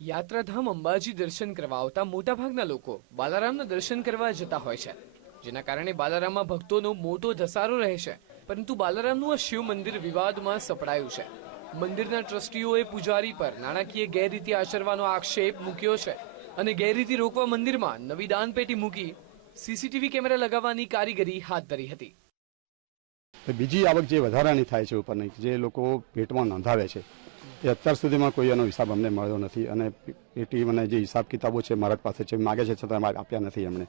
યાત્રાધામ અંબાજી દર્શન કરવા આવતા મોટાભાગના લોકો બાલારામના દર્શન કરવા જતા હોય છે. જેના કારણે બાલારામમાં ભક્તોનો મોટો ધસારો રહે છે. પરંતુ બાલારામનું આ શિવ મંદિર વિવાદમાં સપડાયું છે. મંદિરના ટ્રસ્ટીઓએ પૂજારી પર નાણાકીય ગેરરીતિ આચરવાનો આક્ષેપ મૂક્યો છે અને ગેરરીતિ રોકવા મંદિરમાં નવી દાનપેટી મૂકી સીસીટીવી કેમેરા લગાવવાની કારીગરી હાથ ધરી હતી. બીજી આવક જે વધારાની થાય છે ઉપરની, જે લોકો પેટમાં નોંધાવે છે એ અત્યાર સુધીમાં કોઈ એનો હિસાબ અમને મળ્યો નથી અને એ ટીમ અને જે હિસાબ કિતાબો છે મારા પાસે છે માગે છે છતાં આપ્યા નથી એમણે.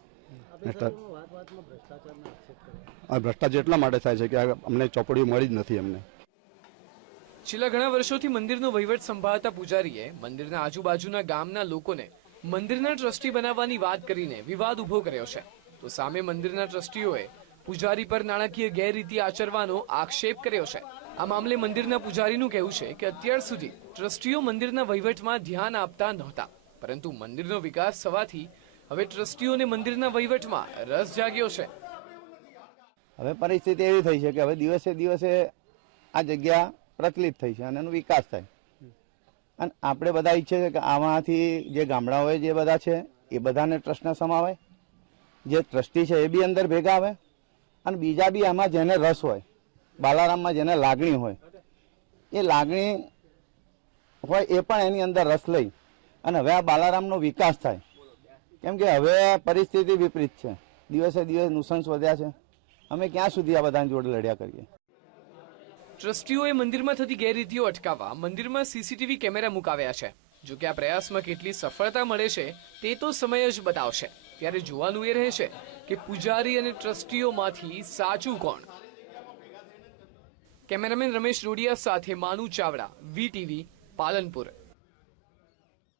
આ ભ્રષ્ટાચાર એટલા માટે થાય છે કે અમને ચોપડીઓ મળી જ નથી અમને છેલ્લા ઘણા વર્ષોથી મંદિરનો વહીવટ સંભાળતા પૂજારીએ મંદિરના આજુબાજુના ગામના લોકોને મંદિરના ટ્રસ્ટી બનાવવાની વાત કરીને વિવાદ ઊભો કર્યો છે. તો સામે મંદિરના ટ્રસ્ટીઓએ પૂજારી પર નાણાકીય ગેરરીતિ આચરવાનો આક્ષેપ કર્યો છે. આ મામલે મંદિરના પૂજારીનું કહેવું છે કે અત્યાર સુધી ટ્રસ્ટીઓ મંદિરના વહીવટમાં ધ્યાન આપતા નહોતા. પરંતુ મંદિરનો વિકાસ થવાથી હવે ટ્રસ્ટીઓને મંદિરના વહીવટમાં રસ જાગ્યો છે. હવે પરિસ્થિતિ એવી થઈ છે કે હવે દિવસે દિવસે આ જગ્યા પ્રચલિત થઈ છે અને એનો વિકાસ થાય. અને આપણે બધા ઈચ્છે છે કે આમાંથી જે ગામડાઓ જે બધા છે, એ બધાને ટ્રસ્ટને સમાવે. જે ટ્રસ્ટી છે, એ બી અંદર ભેગા આવે. અને બીજા બી આમાં જેને રસ હોય, બાલારામમાં જેને લાગણી હોય, એ લાગણી હોય એ પણ એની અંદર રસ લઈ અને હવે આ બાલારામનો વિકાસ થાય. કેમ કે હવે પરિસ્થિતિ વિપરીત છે. દિવસે દિવસે નુસંસ વધ્યા છે. અમે ક્યાં સુધી આ બધાની જોડે લડ્યા કરીએ? ટ્રસ્ટીઓએ મંદિરમાં થતી ગેરરીતિઓ અટકાવવા મંદિરમાં સીસીટીવી કેમેરા મુકાવ્યા છે. જો કે આ પ્રયાસમાં કેટલી સફળતા મળે છે, તે તો સમય જ બતાવશે. ત્યારે જોવાનું એ રહે છે કે પૂજારી અને ટ્રસ્ટીઓમાંથી સાચું કોણ? કેમેરામેન રમેશ રોડિયા સાથે માનુ ચાવડા વીટીવી પાલનપુર.